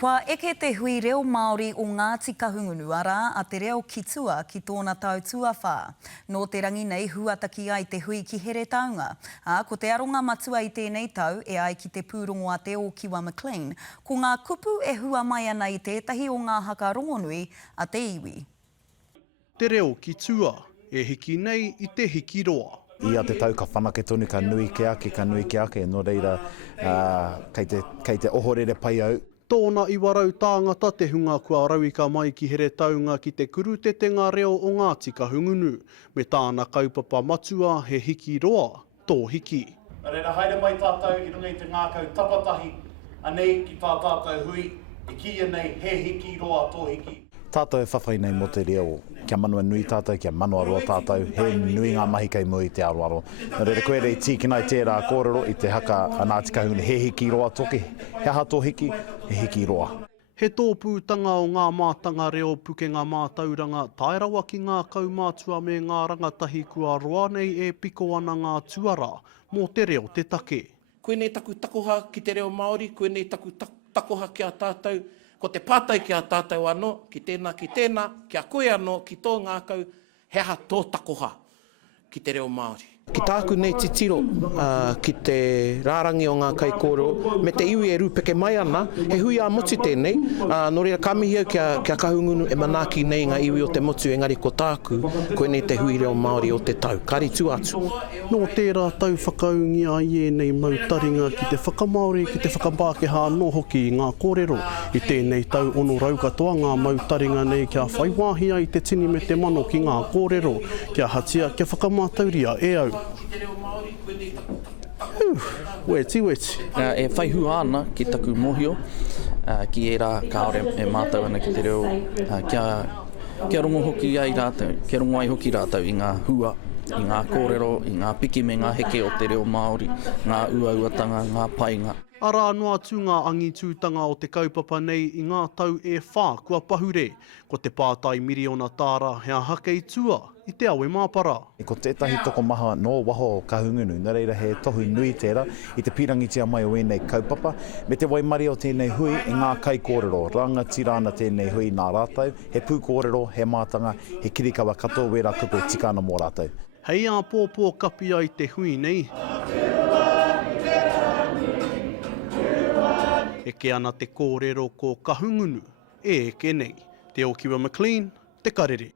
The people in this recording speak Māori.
Kua eke te hui reo Māori o Ngāti Kahungunu ara a te reo ki tua ki tōna tau tuawhā. Nō te rangi nei huataki ai te hui ki here taunga. Ko te aronga matua i tēnei tau e ai ki te pūrongo a te o Kiwa McLean, ko ngā kupu e hua mai ana i tētahi o ngā haka rongonui a te iwi. Te reo ki tua e hiki nei i te hiki roa. Ia te tau ka whanake tonu, ka nui ke ake, no reira kei te ohorere pai au. Tōna i warau tāngata te hunga kua rauika mai ki here taunga ki te kurutetenga reo o Ngāti Kahungunu, me tāna kaupapa matua he hiki roa, tō hiki. Reira haere mai tātou i runga i te ngākau tapatahi, anei ki tā tātou hui, e kia nei he hiki roa, tō hiki. Tātou e whawhai nei mo te reo, kia manua nui tātou, kia manua roa tātou, he nui ngā mahi kei mo i te aroaro. Nā reira koe rei tīkina i tērā kōrero i te haka a Ngāti Kahungunu, he hiki roa toke, he aha tō hiki, he hiki roa. He tōpūtanga o ngā mātanga reo puke ngā mātauranga, tairawa ki ngā kaumātua me ngā rangatahi kua roa nei e piko ana ngā tuara, mō te reo te take. Koe nei taku takoha ki te reo Māori, koe nei taku takoha ki a tātou, ko te pātai ki a tātou anō, ki tēnā, ki a koe anō, ki tō ngākau, he aha tō takoha ki te reo Māori. Ki tāku nei titiro ki te rārangi o ngā kai kōrero, me te iwi e rūpeke mai ana, he hui a motu tēnei, nō reira ka mihi au kia Kahungunu e manaki nei ngā iwi o te motu, engari ko tāku, koe nei te hui reo Māori o te tau, kari tu atu. Nō tērā tau whakaungia i e nei mautaringa ki te whakamaori, ki te whakapākeha no hoki i ngā kōrero. I tēnei tau ono raukatoa ngā mautaringa nei kia whaiwāhia i te tini me te mano ki ngā kōrero, kia hatia, kia whakamātauria e au. Weti. E whaihu ana ki taku mohio, ki e rā kaore e mātau ana ki te reo, kia rongo hoki ai rātau, kia rongo ai hoki rātau i ngā hua, i ngā kōrero, i ngā piki me ngā heke o te reo Māori, ngā uauatanga, ngā painga. Ara noa tū ngā angitūtanga o te kaupapa nei i ngā tau e whā kua pahure, ko te pātai miriona tāra hea hake i tua i te awe māpara. Ko tētahi toko maha no waho o Kahungunu, nā reira he tohu nui tērā i te pirangitia mai o enei kaupapa, me te waimari o tēnei hui i ngā kai kōrero, rangatirana tēnei hui nā rātau, he pū kōrero, he mātanga, he kirikawa katoa wera kupu tika ana mō rātau. Hei a pōpō kapia i te hui nei. Eke ana te kōrero ko Kahungunu, e eke nei. Te o Kiwa McLean, te karere.